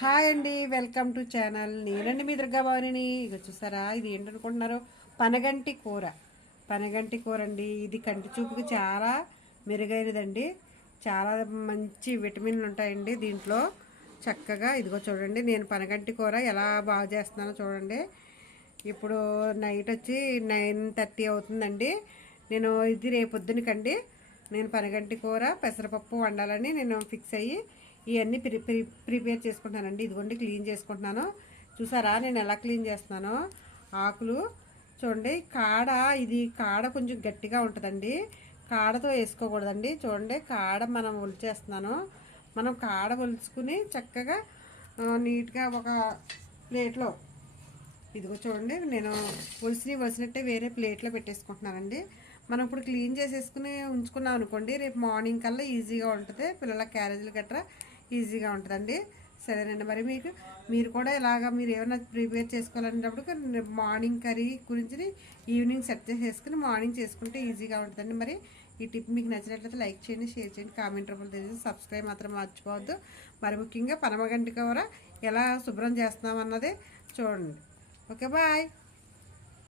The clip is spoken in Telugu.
హాయ్ అండి, వెల్కమ్ టు ఛానల్. నేనండి మీ దుర్గా భవానిని. ఇక చూసారా, ఇది ఏంటనుకుంటున్నారు? పనగంటి కూర. పనగంటి కూర అండి. ఇది కంటి చూపుకి చాలా మెరుగైనదండి. చాలా మంచి విటమిన్లు ఉంటాయండి దీంట్లో. చక్కగా ఇదిగో చూడండి, నేను పనగంటి కూర ఎలా బాగా చేస్తున్నానో చూడండి. ఇప్పుడు నైట్ వచ్చి 9:30 అవుతుందండి. నేను ఇది రేపొద్దునకండి నేను పనగంటి కూర పెసరపప్పు వండాలని నేను ఫిక్స్ అయ్యి ఇవన్నీ ప్రిపేర్ చేసుకుంటున్నానండి. ఇదిగోండి క్లీన్ చేసుకుంటున్నాను. చూసారా నేను ఎలా క్లీన్ చేస్తున్నానో. ఆకులు చూడండి. ఇది కాడ కొంచెం గట్టిగా ఉంటుందండి. కాడతో వేసుకోకూడదండి. చూడండి, కాడ మనం ఒలిచేస్తున్నాను. మనం కాడ ఒలుచుకుని చక్కగా నీట్గా ఒక ప్లేట్లో, ఇదిగో చూడండి, నేను ఒలిసినట్టే వేరే ప్లేట్లో పెట్టేసుకుంటున్నానండి. మనం ఇప్పుడు క్లీన్ చేసేసుకుని ఉంచుకున్నాం అనుకోండి, రేపు మార్నింగ్ కల్లా ఈజీగా ఉంటుంది. పిల్లల క్యారేజీలు గట్రా ఈజీగా ఉంటుందండి. సరేనండి, మరి మీరు కూడా ఇలాగా మీరు ఏమైనా ప్రిపేర్ చేసుకోవాలనేటప్పుడు మార్నింగ్ కర్రీ గురించి ఈవినింగ్ సెట్ చేసేసుకుని మార్నింగ్ చేసుకుంటే ఈజీగా ఉంటుందండి. మరి ఈ టిప్ మీకు నచ్చినట్లయితే లైక్ చేయండి, షేర్ చేయండి, కామెంట్ రూపంలో తెలియదు, సబ్స్క్రైబ్ మాత్రం మర్చిపోవద్దు. మరి ముఖ్యంగా పనమగంటి కూర ఎలా శుభ్రం చేస్తున్నాం అన్నదే చూడండి. Okay, bye.